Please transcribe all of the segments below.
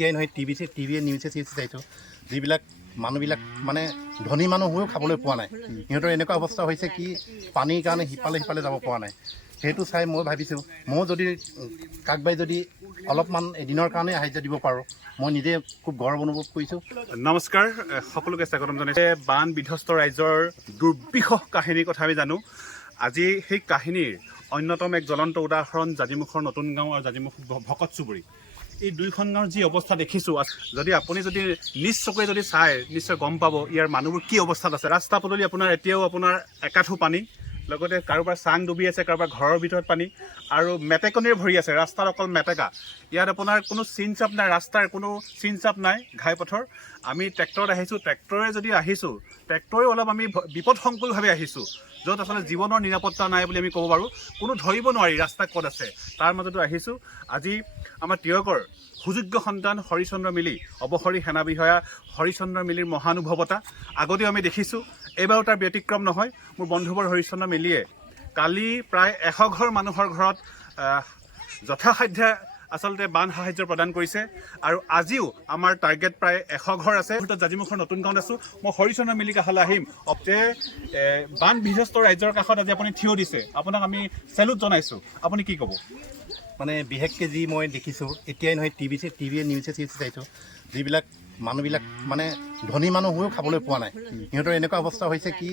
এতিয়াই নহয় টিভিয়ে নিউজে চাইছোঁ যিবিলাক মানুহবিলাক মানে ধনী মানুহ হৈও খাবলৈ পোৱা নাই। সিহঁতৰ এনেকুৱা অৱস্থা হৈছে কি পানীৰ কাৰণে সিফালে যাব পৰা নাই। সেইটো চাই মই ভাবিছোঁ ময়ো যদি কাকবাই যদি অলপমান এদিনৰ কাৰণে সাহাৰ্য দিব পাৰোঁ, মই নিজে খুব গৌৰৱ অনুভৱ কৰিছোঁ। নমস্কাৰ, সকলোকে স্বাগতম জনাইছে। বান বিধ্বস্ত ৰাইজৰ দুৰ্বিষহ কাহিনীৰ কথা আমি জানো। আজি সেই কাহিনীৰ অন্যতম এক জ্বলন্ত উদাহৰণ জাজিমুখৰ নতুন গাঁও আৰু জাজিমুখ ভকত চুবুৰী। এই দুইখন গাঁৱৰ যি অৱস্থা দেখিছোঁ, যদি আপুনি নিজ চকুৰে যদি চাই নিশ্চয় গম পাব ইয়াৰ মানুহবোৰ কি অৱস্থাত আছে। ৰাস্তা পদূলি আপোনাৰ এতিয়াও একাঠু পানী, লগতে কাৰোবাৰ চাং ডুবি আছে, কাৰোবাৰ ঘৰৰ ভিতৰত পানী আৰু মেটেকনিৰে ভৰি আছে। ৰাস্তাত অকল মেটেকা। ইয়াত আপোনাৰ কোনো চিন চাপ নাই, ৰাস্তাৰ কোনো চিন চাপ নাই, ঘাই পথৰ। আমি ট্ৰেক্টৰত আহিছোঁ, ট্ৰেক্টৰে অলপ আমি বিপদসংকুলভাৱে আহিছোঁ, য'ত আচলতে জীৱনৰ নিৰাপত্তা নাই বুলি আমি ক'ব পাৰোঁ। কোনো ধৰিব নোৱাৰি ৰাস্তা ক'ত আছে, তাৰ মাজতো আহিছোঁ। আজি আমাৰ তিয়কৰ সুযোগ্য সন্তান হৰিচন্দ্ৰ মিলি, অৱসৰী সেনা বিষয়া হৰিচন্দ্ৰ মিলিৰ মহানুভৱতা আগতেও আমি দেখিছোঁ। এইবাৰো তাৰ ব্যতিক্ৰম নহয়। মোৰ বন্ধুবৰ হৰিচন্দ্ৰ মিলিয়ে কালি প্ৰায় 100 ঘৰ মানুহৰ ঘৰত যথাসাধ্য আচলতে বান সাহাৰ্য প্ৰদান কৰিছে। আৰু আজিও আমাৰ টাৰ্গেট প্ৰায় 100 ঘৰ আছে। জাজিমুখৰ নতুন গাঁৱত আছোঁ। মই হৰিচন্দ্ৰ মিলিৰ কাষলৈ আহিম। যে বান বিধ্বস্ত ৰাইজৰ কাষত আজি আপুনি থিয় দিছে, আপোনাক আমি চেলুট জনাইছোঁ। আপুনি কি ক'ব? মানে বিশেষকৈ যি মই দেখিছোঁ, এতিয়াই নহয় টিভিয়ে নিউজে চাইছোঁ যিবিলাক মানুহবিলাক মানে ধনী মানুহ হৈও খাবলৈ পোৱা নাই। সিহঁতৰ এনেকুৱা অৱস্থা হৈছে কি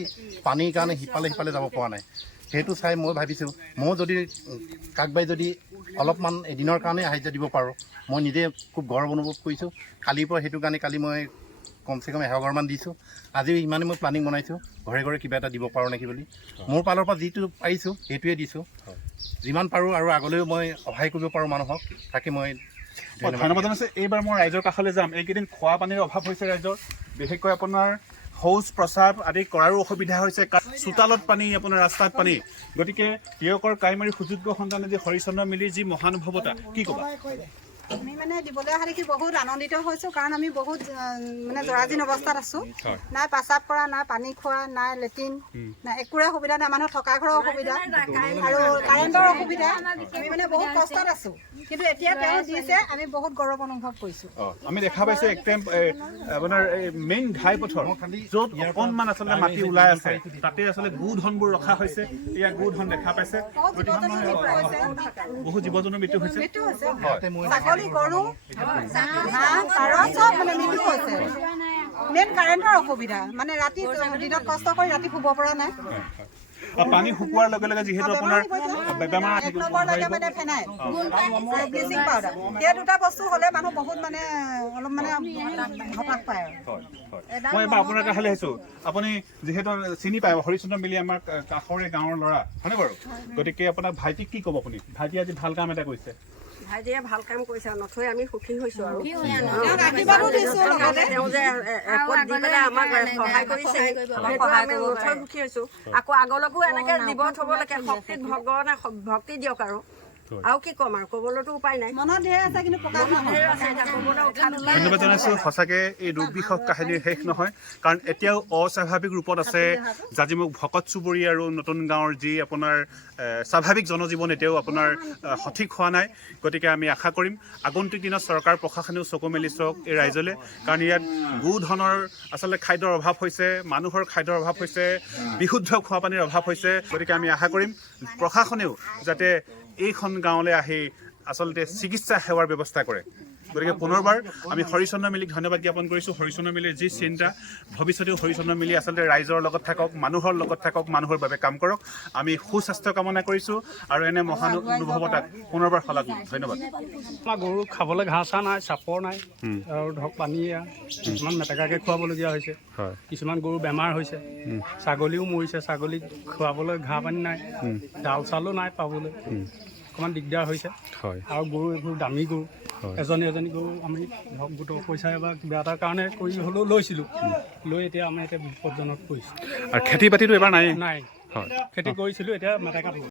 পানীৰ কাৰণে সিফালে যাব পৰা নাই। সেইটো চাই মই ভাবিছোঁ ময়ো যদি কাকবাই যদি অলপমান এদিনৰ কাৰণে সাহাৰ্য দিব পাৰোঁ, মই নিজে খুব গৌৰৱ অনুভৱ কৰিছোঁ। কালিৰ পৰা সেইটো কাৰণে কালি মই কমচে কম 100 ঘৰমান দিছোঁ। আজিও ইমানে মই প্লানিং বনাইছোঁ ঘৰে ঘৰে কিবা এটা দিব পাৰোঁ নেকি বুলি। মোৰ ফালৰ পৰা যিটো পাৰিছোঁ সেইটোৱে দিছোঁ। যিমান পাৰোঁ আৰু আগলৈও মই সহায় কৰিব পাৰোঁ মানুহক, তাকে মই ধন্যবাদ জনাইছোঁ। এইবাৰ মই ৰাইজৰ কাষলৈ যাম। এইকেইদিন খোৱা পানীৰ অভাৱ হৈছে ৰাইজৰ, বিশেষকৈ আপোনাৰ শৌচ প্ৰস্ৰাৱ আদি কৰাৰো অসুবিধা হৈছে। চোতালত পানী, আপোনাৰ ৰাস্তাত পানী। গতিকে তিয়কৰ কাইমাৰী সুযোগ্য সন্তান আজি হৰিচন্দ্ৰ মিলিৰ যি মহানুভৱতা, কি ক'বা? আমি মানে দিবলৈ অহা দেখি বহুত আনন্দিত হৈছোঁ, কাৰণ আমি বহুত মানে জৰাজীৰ্ণ অৱস্থাত আছোঁ। নাই প্ৰস্ৰাৱ কৰা, নাই পানী খোৱা, নাই লেট্ৰিন, নাই একোৰে সুবিধা নাই। মানুহ থকা ঘৰৰ অসুবিধা আৰু কাৰেণ্টৰ অসুবিধা। আমি মানে বহুত কষ্টত আছোঁ, কিন্তু এতিয়া তেওঁ দিছে, আমি বহুত গৌৰৱ অনুভৱ কৰিছোঁ। আমি দেখা পাইছোঁ আপোনাৰ মেইন ঘাই পথৰ য'ত অকণমান আচলতে মাটি ওলাই আছে, তাতে আচলতে গোধনবোৰ ৰখা হৈছে। ইয়াত গোধন দেখা পাইছে। বহু জীৱ জন্তুৰ মৃত্যু হৈছে। ছাগলী, গৰু, হাঁহ, পাৰ চব মানে মৃত্যু হৈছে। মেইন কাৰেণ্টৰ অসুবিধা, মানে ৰাতি দিনত কষ্ট কৰি ৰাতি শুব পৰা নাই। পানী শুকোৱাৰ লগে লগে যিহেতু আপোনাৰ বেমাৰ মানে ফেনাইল, ব্লিচিং পাউডাৰ, সেই দুটা বস্তু হ'লে মানুহ বহুত মানে অলপ মানে হতাশ পায় আৰু। মই এবাৰ আপোনাৰ কাষলৈ আহিছোঁ। আপুনি যিহেতু চিনি পায় হৰিচন্দ্ৰ মিলি আমাৰ কাষৰে গাঁৱৰ ল'ৰা, হয়নে বাৰু? গতিকে আপোনাৰ ভাইটিক কি ক'ব আপুনি? ভাইটি আজি ভাল কাম এটা কৰিছে। ভাইটিয়ে ভাল কাম কৰিছে আৰু নথৈ আমি সুখী হৈছোঁ আৰু তেওঁ যে এপত দি পেলাই আমাক সহায় কৰিছে, সেইটো আমি নথৈ সুখী হৈছোঁ। আকৌ আগলৈকো এনেকৈ দিব থ'ব লাগে। শক্তিত ভগৱানে ভক্তি দিয়ক আৰু কি ক'ম আৰু, ক'বলৈতো উপায় নাই। মনত ধেৰ আছে, কিন্তু ধন্যবাদ জনাইছোঁ। সঁচাকৈ এই দুৰ্বিষহ কাহিনীৰ শেষ নহয়, কাৰণ এতিয়াও অস্বাভাৱিক ৰূপত আছে জাজিমুখ ভকত চুবুৰী আৰু নতুন গাঁৱৰ যি আপোনাৰ স্বাভাৱিক জনজীৱন এতিয়াও আপোনাৰ সঠিক হোৱা নাই। গতিকে আমি আশা কৰিম আগন্তুক দিনত চৰকাৰ প্ৰশাসনেও চকু মেলি চাওক এই ৰাইজলৈ, কাৰণ ইয়াত গোধনৰ আচলতে খাদ্যৰ অভাৱ হৈছে, মানুহৰ খাদ্যৰ অভাৱ হৈছে, বিশুদ্ধ খোৱা পানীৰ অভাৱ হৈছে। গতিকে আমি আশা কৰিম প্ৰশাসনেও যাতে এইখন গাঁৱলৈ আহি আচলতে চিকিৎসা সেৱাৰ ব্যৱস্থা কৰে। গতিকে পুনৰবাৰ আমি হৰিচন্দ্ৰ মিলিক ধন্যবাদ জ্ঞাপন কৰিছোঁ। হৰিচন্দ্ৰ মিলিৰ যি চিন্তা, ভৱিষ্যতেও হৰিচন্দ্ৰ মিলি আচলতে ৰাইজৰ লগত থাকক, মানুহৰ লগত থাকক, মানুহৰ বাবে কাম কৰক। আমি সুস্বাস্থ্য কামনা কৰিছোঁ আৰু এনে মহানুভৱতাক পুনৰবাৰ শলাগো। ধন্যবাদ। আমাৰ গৰু খাবলৈ ঘাঁহ চাহ নাই, চাপৰ নাই, আৰু ধৰক পানী কিছুমান মেটেকাকৈ খুৱাবলগীয়া হৈছে। কিছুমান গৰু বেমাৰ হৈছে, ছাগলীও মৰিছে, ছাগলীক খুৱাবলৈ ঘাঁহ পানী নাই, ডাল চালো নাই পাবলৈ, অকণমান দিগদাৰ হৈছে। আৰু গৰু এইবোৰ দামী গৰু, এজনী গৰু আমি ধৰক গোটৰ পইচা বা কিবা এটাৰ কাৰণে কৰি হ'লেও লৈছিলোঁ, লৈ এতিয়া আমি এতিয়া বিপদজনক পৰিছোঁ। আৰু খেতি বাতিটো এবাৰ নাই। খেতি কৰিছিলোঁ, এতিয়া মেটেকাত